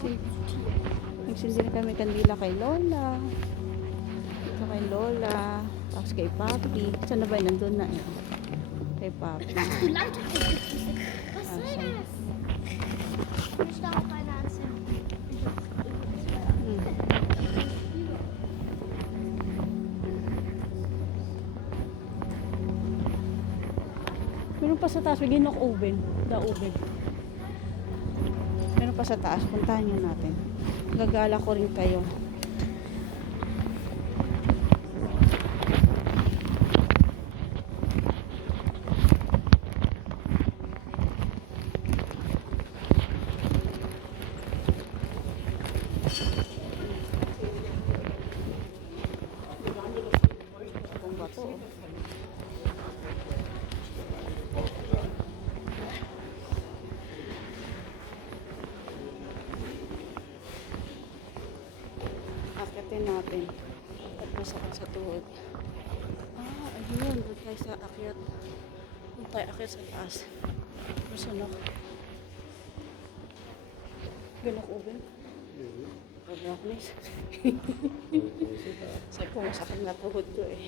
Nagsindi na kami kandila kay Lola. Ito kay Lola. Tapos kay Papi. Saan na ba? Nandun na eh. Kay Papi. Was soll das? Ich stehe auf einer Anzündung. Meron pa sa taas. May ginok oven. The oven. Meron pa sa taas. Puntahan nyo natin. Gagala ko rin kayo. Kung bato. Akitin natin. At masakit sa tuhod. Ayun. Doon tayo sa akyat. Doon tayo akyat sa taas. Masunok. Ganok oven. Pag-rockness. Sabi ko masakit na tuhod ko eh.